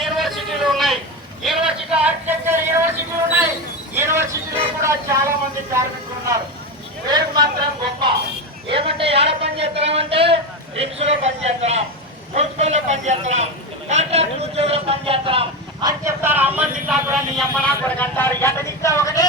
యూనివర్సిటీలు ఉన్నాయి, university architecture యూనివర్సిటీలు ఉన్నాయి. యూనివర్సిటీలో కూడా చాలా మంది కార్మికులు ఉన్నారు. పేరు మాత్రం గొప్ప. ఏమంటే ఏడ పని చేస్తున్నామంటే రిమ్స్ లో పని చేస్తున్నాం, మున్సిపల్ లో పని చేస్తున్నాం, కాంట్రాక్ట్ ఉద్యోగులు పని చేస్తున్నాం అని చెప్తారు. అమ్మని కాకుండా నీ అమ్మ నా కొడుకు అంటారు. ఎక్కడిస్తా ఒకటే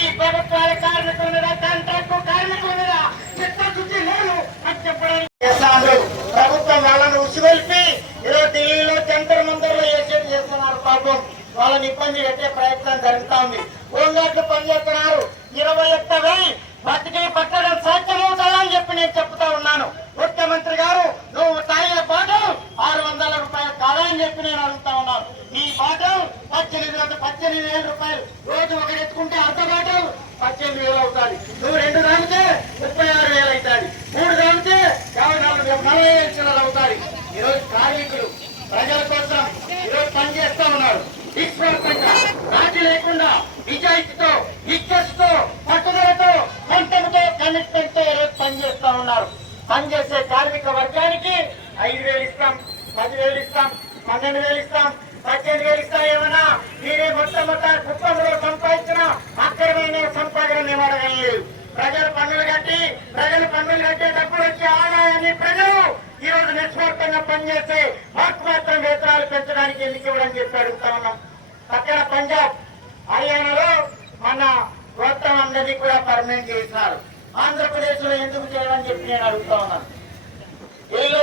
ఈ ప్రభుత్వాల కార్మికుల మీద, కాంట్రాక్ట్ కార్మికుల మీద చిత్తశుద్ధి లేదు అని చెప్పడానికి చేస్తున్నారు. ప్రభుత్వం వాళ్ళని ఉసిగొల్పి ఈరోజు ఢిల్లీలో జంతర్ మంతర్లో చేస్తున్నారు. పాపం వాళ్ళని ఇబ్బంది పెట్టే ప్రయత్నం జరుగుతా ఉంది. హోంగార్డులు పనిచేస్తున్నారు. 21,000 బతికి పట్టడం సాధ్యమవుతాయని చెప్పి నేను చెప్తా ఉన్నాను. ముఖ్యమంత్రి గారు నువ్వు తాగిన బాటం 600 రూపాయలు కాదా అని చెప్పి నేను అడుగుతా ఉన్నాను. నీ బాటం 18,000 రూపాయలు. రోజు ఒకటి ఎత్తుకుంటే అర్ధ బాటం 18,000 అవుతుంది. నువ్వు 2 తాగితే 36,000 అవుతుంది. 3 తాగితే 40,000 అవుతుంది. ఈరోజు కార్మికులు ప్రజల కోసం ఈరోజు పనిచేస్తా ఉన్నారు. నిస్వార్థంగా, రాజీ లేకుండా, నిజాయితీతో, ఇచ్చతో, పట్టుదలతో, పంటలతో, కమిట్మెంట్ తో ఈరోజు పనిచేస్తా ఉన్నారు. పనిచేసే కార్మిక వర్గానికి 5,000 ఇస్తాం, 10,000 ఇస్తాం, 12,000 ఇస్తాం, 18,000 ఇస్తాం. ఏమన్నా మీరే మొత్తం కుటుంబంలో సంపాదించిన అక్రమైన సంపాదన మేము అడగలేదు. ప్రజలు పన్నులు కట్టే డబ్బులు వచ్చే ఆదాయాన్ని ప్రజలు ఈ రోజు నిస్వార్థంగా పనిచేస్తే మాకు మాత్రం వేతనాలు పెంచడానికి ఎందుకు ఇవ్వడం చెప్పి అడుగుతా ఉన్నాం. పక్కన పంజాబ్, హర్యానాలో మన మొత్తం అందరినీ కూడా పర్మనెంట్ చేసినారు. ఆంధ్రప్రదేశ్ లో ఎందుకు చేయమని చెప్పి నేను అడుగుతా ఉన్నాను. వీళ్ళు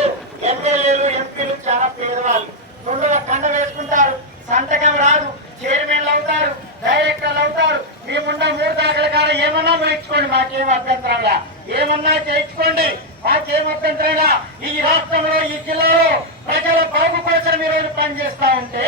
ఎమ్మెల్యేలు, ఎంపీలు చాలా పేదవాళ్ళు. తొండగా కండ వేసుకుంటారు, సంతకం రాదు, చైర్మన్లు అవుతారు, డైరెక్టర్లు అవుతారు. మేమున్న 3 దాఖల కాడ ఏమన్నా ముగించుకోండి, మాకేం అభ్యంతరంగా, ఏమన్నా చేయించుకోండి, మాకేం అభ్యంతరంగా. ఈ రాష్ట్రంలో, ఈ జిల్లాలో ప్రజల బాగు కోసం ఈ రోజు పనిచేస్తా ఉంటే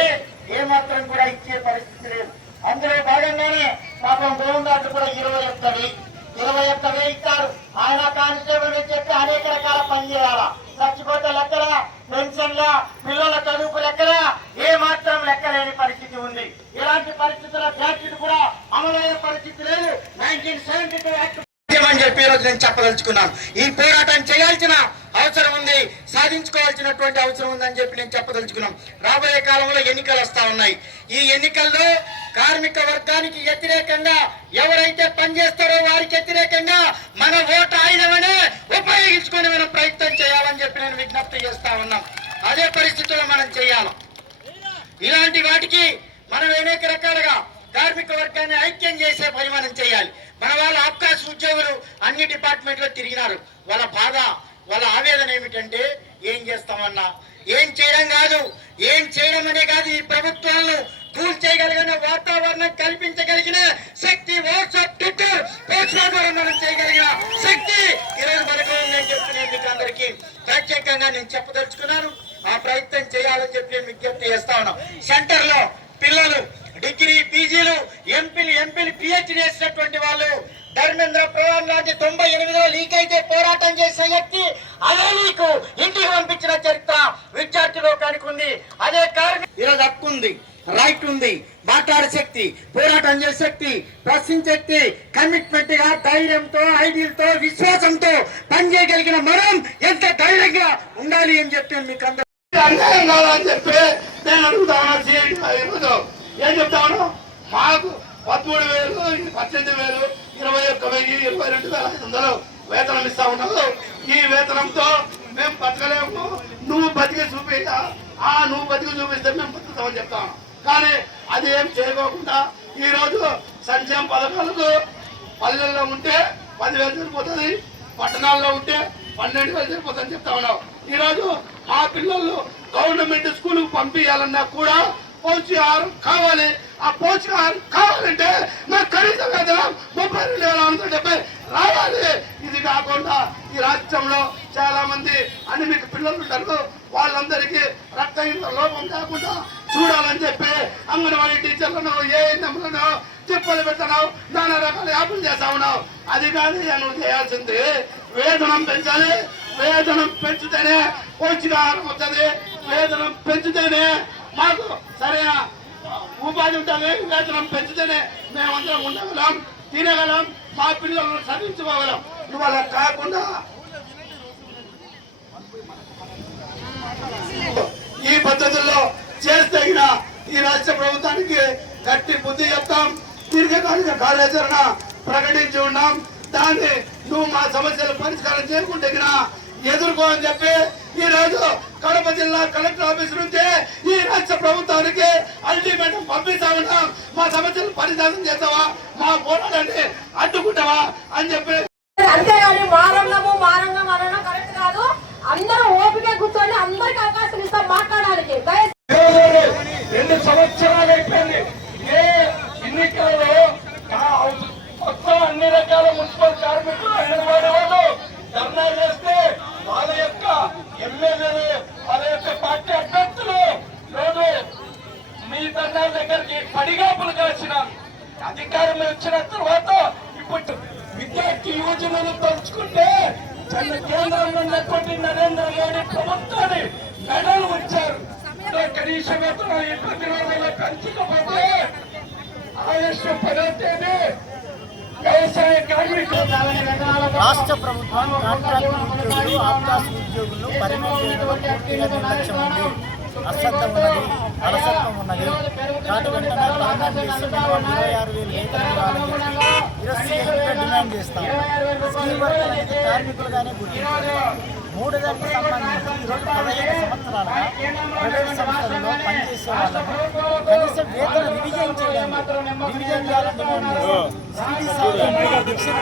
ఏమాత్రం కూడా ఇచ్చే పరిస్థితి లేదు. అందులో భాగంగానే పాపం గోవిందాలు కూడా 21,000 ఇస్తారు. ఆయన కానిస్టేబుల్ చెప్పి అనేక రకాల పని చేయాలా. చచ్చిపోతే లెక్కలా, పెన్షన్లా, పిల్లల చదువుకు లెక్కలా, ఏ మాత్రం లెక్కలేని పరిస్థితి ఉంది. ఇలాంటి పరిస్థితుల బ్రాకెట్ కూడా అమలయ్యే పరిస్థితి లేదు. 1972 యాక్ట్ అని చెప్పి ఈరోజు నేను చెప్పదలుచుకున్నాను. ఈ పోరాటం చేయాల్సిన అవసరం ఉంది, సాధించుకోవాల్సినటువంటి అవసరం ఉందని చెప్పి నేను చెప్పదలుచుకున్నాం. రాబోయే కాలంలో ఎన్నికలు వస్తా ఉన్నాయి. ఈ ఎన్నికల్లో కార్మిక వర్గానికి వ్యతిరేకంగా ఎవరైతే పనిచేస్తారో వారికి వ్యతిరేకంగా మన ఓటు ఆయుధమనే ఉపయోగించుకొని మనం ప్రయత్నం చేయాలని చెప్పి నేను విజ్ఞప్తి చేస్తా ఉన్నాం. అదే పరిస్థితుల్లో మనం చేయాలి. ఇలాంటి వాటికి మనం అనేక రకాలుగా కార్మిక వర్గాన్ని ఐక్యం చేసే పని మనం చేయాలి. మన వాళ్ళ అవకాశ ఉద్యోగులు అన్ని డిపార్ట్మెంట్లో తిరిగినారు. వాళ్ళ బాధ, వాళ్ళ ఆవేదన ఏమిటంటే ఏం చేస్తామన్నా, ఏం చేయడం కాదు, ఏం చేయడం అనే కాదు, ఈ ప్రభుత్వాలను కూల్ చేయగలిగిన వాతావరణం కల్పించగలిగిన శక్తి, వాట్సాప్, ట్విట్టర్, ఫేస్బుక్ ద్వారా మనం చేయగలిగిన శక్తి ఈరోజు మనకు ఉందని చెప్పి నేను మీకు అందరికీ ప్రత్యేకంగా నేను చెప్పదలుచుకున్నాను. ఆ ప్రయత్నం చేయాలని చెప్పి నేను విజ్ఞప్తి చేస్తా ఉన్నాను. సెంటర్ లో పిల్లలు డిగ్రీ, పీజీలు, ఎంపీలు, పిహెచ్డీ చేసినటువంటి వాళ్ళు, ధర్మేంద్ర ప్రధాన్ లాంటి 98లో లీక్ అయితే పోరాటం చేసిన వ్యక్తి, అదే లీకు ఇంటికి పంపించిన చరిత్ర విద్యార్థి లోకానికి ఉంది. అదే కార్మిక ఈరోజు హక్కు ఉంది, రైట్ ఉంది, మాట్లాడే శక్తి, పోరాటం చేసే శక్తి, ప్రశ్నించే శక్తి, కమిట్మెంట్ గా, ధైర్యంతో, ఐడియల్తో, విశ్వాసంతో పనిచేయగలిగిన మనం ఎంత ధైర్యంగా ఉండాలి అని చెప్పి మీకు అందరూ అన్యాయం కాదని చెప్పి నేను అడుగుతాను. ఏం చెప్తాను, మాకు 13,000, 18,000, 21,000, 22,500 వేతనం ఇస్తా ఉన్నావు. ఈ వేతనంతో మేము బతకలేము, నువ్వు బతికి చూపించా, నువ్వు బతికి చూపిస్తే మేము బతుకుతామని చెప్తాను. కానీ అది ఏం చేయకోకుండా ఈ రోజు సంక్షేమ పథకాలకు పల్లెల్లో ఉంటే 10,000 సరిపోతుంది, పట్టణాల్లో ఉంటే 12,000 సరిపోతుందని చెప్తా ఉన్నావు. ఈరోజు మా పిల్లలు గవర్నమెంట్ స్కూల్కి పంపించాలన్నా కూడా పౌష్టికాహారం కావాలి. ఆ పౌష్టికాహారం కావాలంటే నాకు కనీస వేతనం 32,970 రావాలి. ఇది కాకుండా ఈ రాష్ట్రంలో చాలా మంది అనిమిక పిల్లలు ఉంటారు. వాళ్ళందరికీ రక్తహీనత లోపం కాకుండా చూడాలని చెప్పి అంగన్వాడీ టీచర్లను, ఏఎన్ఎంలను తిప్పలు పెడుతున్నావు, నానా రకాల యాప్లు చేస్తా ఉన్నావు. అది కానీ నువ్వు చేయాల్సింది వేతనం పెంచాలి. వేతనం పెంచితేనే పౌష్టికాహారం వస్తుంది. వేతనం పెంచితేనే మాకు సరైన ఉపాధి ఉంటుంది. వేతనం పెంచితేనే మేమందరం ఉండగలం, తినగలం, మా పిల్లలను చదివించుకోగలం. ఇవాళ కాకుండా ఈ పద్ధతుల్లో చేస్తే బుద్ధి చెప్తాం, దీర్ఘకాలిక కార్యాచరణ ప్రకటించి ఉన్నాం. దాన్ని నువ్వు మా సమస్యలు పరిష్కారం చేయకుంటే ఎదుర్కో అని చెప్పి ఈ రోజు కడప జిల్లా కలెక్టర్ ఆఫీస్ నుంచి ఈ రాష్ట్ర ప్రభుత్వానికి అల్టిమేటం పంపిస్తా ఉన్నాం. మా సమస్యలు పరిష్కారం చేస్తావా, మా పోరాటాన్ని అడ్డుకుంటావా అని చెప్పి. అంతేగాని మారంగం అనడం కరెక్ట్ కాదు. అందరూ ఓపిక కూర్చొని అందరికి అవకాశం ఇస్తాం మాట్లాడడానికి. 2 సంవత్సరాలు అయిపోయింది. ఏ ఎన్నికలలో మొత్తం అన్ని రకాల మున్సిపల్ కార్మికులు అంగన్వాడీ వాళ్ళు ధర్నా చేస్తే వాళ్ళ యొక్క ఎమ్మెల్యేలు వాళ్ళ యొక్క పార్టీ అభ్యర్థులు రోజు మీ ధర్నాల దగ్గరికి పడిగాపులు కాల్చినాం. అధికారం వచ్చిన తర్వాత ఇప్పుడు విద్యార్థి యువజనులు తలుచుకుంటే కేంద్రంలో ఉన్నటువంటి నరేంద్ర మోడీ ప్రభుత్వాన్ని మెడలు వచ్చారు. కనీస వేతనం 20 పెంచకపోతే ఆగస్టు 10వ తేదీ వ్యవసాయ కార్మికులు రాష్ట్ర ప్రభుత్వం కాంట్రాక్ట్ ఉద్యోగులు, ఆప్కాస్ ఉద్యోగులను పర్మనెంట్ చేయడంలో పూర్తిగా నిర్లక్ష్యం ఉంది, అశ్రద్ధం ఉన్నది, అలసత్వం ఉన్నది. కాటి వెంటనే పర్మనెంట్ చేసి 26,000 వేతనం ఇవ్వాలని ఈరోజు సీఎంగా డిమాండ్ చేస్తాం. స్కీమ్ వర్కర్ అనేది కార్మికులుగానే గుర్తించారు. 3 గంటలకు సంబంధించి ఈరోజు 15 సంవత్సరాలుగా ప్రైవేట్ సంస్థల్లో పనిచేసే వాళ్ళను కనీసం వేతన రివిజన్ చేయాలని డిమాండ్ చేస్తాం.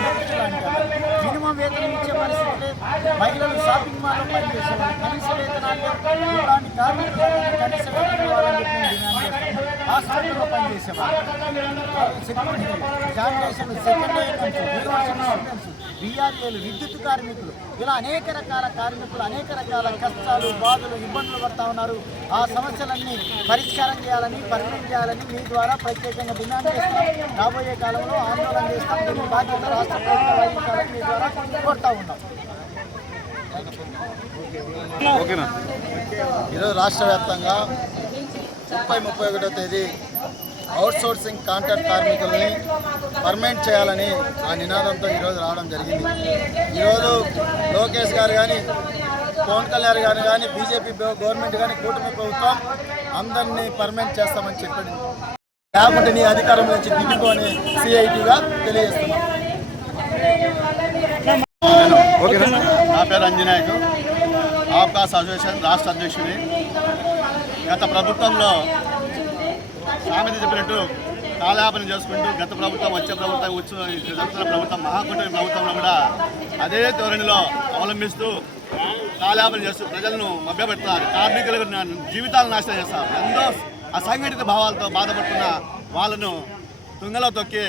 మినిమం వేతనం ఇచ్చే పరిస్థితి లేదు. మహిళలు షాపింగ్ మాల్లో పనిచేసే వాళ్ళు కనీస వేతనాలు ఇవ్వడానికి కార్మికులకు కనీస వేతనం ఇవ్వాలని డిమాండ్ చేస్తాం. హాస్పిటల్లో పనిచేసేవాళ్ళు, సెక్యూరిటీ, శానిటేషన్, సెకండ్ స్టూడెంట్స్, బీఆర్ఏలు, విద్యుత్ కార్మికులు, ఇలా అనేక రకాల కార్మికులు అనేక రకాల కష్టాలు, బాధలు, ఇబ్బందులు పడుతూ ఉన్నారు. ఆ సమస్యలన్నీ పరిష్కారం చేయాలని, పర్మనెంట్ చేయాలని మీ ద్వారా ప్రత్యేకంగా డిమాండ్ చేస్తాం. రాబోయే కాలంలో ఆందోళన చేస్తాం. దీని బాధ్యత రాష్ట్ర ప్రభుత్వం వహించాలని మీ ద్వారా కోరుతూ ఉన్నాం. ఈరోజు రాష్ట్ర వ్యాప్తంగా 30-31వ తేదీ అవుట్సోర్సింగ్ కాంట్రాక్ట్ కార్మికుల్ని పర్మనెంట్ చేయాలని ఆ నినాదంతో ఈరోజు రావడం జరిగింది. ఈరోజు లోకేష్ గారు కానీ, పవన్ కళ్యాణ్ గారు కానీ, బీజేపీ గవర్నమెంట్ కానీ, కూటమి ప్రభుత్వం అందరినీ పర్మనెంట్ చేస్తామని చెప్పాడు. లేకుంటే నీ అధికారం నుంచి దిగుకొని సిఐటిగా తెలియజేస్తున్నాం. నా పేరు అంజనాయకు, ఆప్కాస్ అసోసియేషన్ రాష్ట్ర అధ్యక్షుడి. గత ప్రభుత్వంలో సామెత చెప్పినట్టు కాలయాపన చేసుకుంటూ గత ప్రభుత్వం, వచ్చే ప్రభుత్వం, జరుగుతున్న ప్రభుత్వం, మహాకూటమి ప్రభుత్వంలో కూడా అదే ధోరణిలో అవలంబిస్తూ కాలయాపన చేస్తూ ప్రజలను మభ్యపెడుతున్నారు. కార్మికులకు జీవితాలను నాశనం చేస్తారు. ఎంతో అసంఘటిత భావాలతో బాధపడుతున్న వాళ్ళను తుంగలో తొక్కి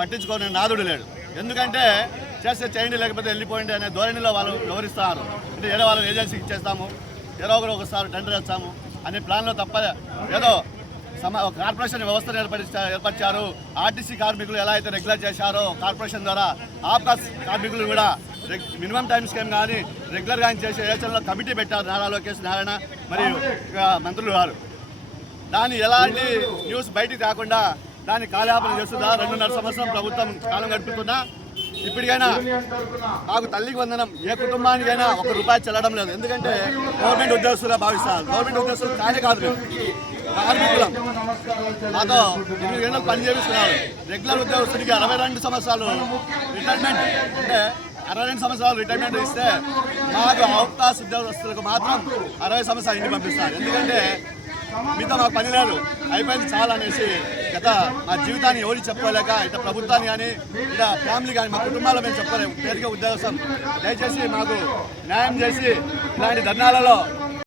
పట్టించుకోని నాదుడు లేడు. ఎందుకంటే చేస్తే చేయండి, లేకపోతే వెళ్ళిపోయింది అనే ధోరణిలో వాళ్ళు వ్యవహరిస్తున్నారు. అంటే ఏదో వాళ్ళని ఏజెన్సీకి ఇచ్చేస్తాము, ఏదో ఒకసారి టెండర్ చేస్తాము అనే ప్లాన్లో తప్ప ఏదో కార్పొరేషన్ వ్యవస్థను ఏర్పరిచారు. ఆర్టీసీ కార్మికులు ఎలా అయితే రెగ్యులర్ చేశారో కార్పొరేషన్ ద్వారా ఆప్కాస్ కార్మికులు కూడా మినిమం టైం స్కీమ్ కానీ రెగ్యులర్ కానీ చేసే యోచనలో కమిటీ పెట్టారు నారా లోకేష్, నారాయణ మరియు మంత్రులు గారు. దాన్ని ఎలాంటి న్యూస్ బయటికి రాకుండా దాన్ని కాలయాపన చేస్తుందా. 2.5 సంవత్సరం ప్రభుత్వం కాలం గడుపుతున్నా ఇప్పటికైనా నాకు తల్లికి వందనం ఏ కుటుంబానికైనా ₹1 చెల్లడం లేదు. ఎందుకంటే గవర్నమెంట్ ఉద్యోగస్తులుగా భావిస్తారు. గవర్నమెంట్ ఉద్యోగస్తులు కానీ కాదు, కార్మికులం. మాతో 8 గంటలు పని చేస్తున్నారు. రెగ్యులర్ ఉద్యోగస్తుడికి 62 సంవత్సరాలు రిటైర్మెంట్, అంటే 62 సంవత్సరాలు రిటైర్మెంట్ ఇస్తే మాకు అవుట్కాస్ట్ ఉద్యోగస్తులకు మాత్రం 60 సంవత్సరాలు ఇంటికి పంపిస్తారు. ఎందుకంటే మీతో మాకు పని లేదు, అయిపోయింది చాలా అనేసి మా జీవితాన్ని ఎవరికి చెప్పుకోలేక ఇట్లా ప్రభుత్వాన్ని కానీ ఇలా ఫ్యామిలీ కానీ మా కుటుంబాల్లో మేము చెప్పుకోలేము. పేరుగా ఉద్యోగం దయచేసి మాకు న్యాయం చేసి ఇలాంటి ధర్నాలలో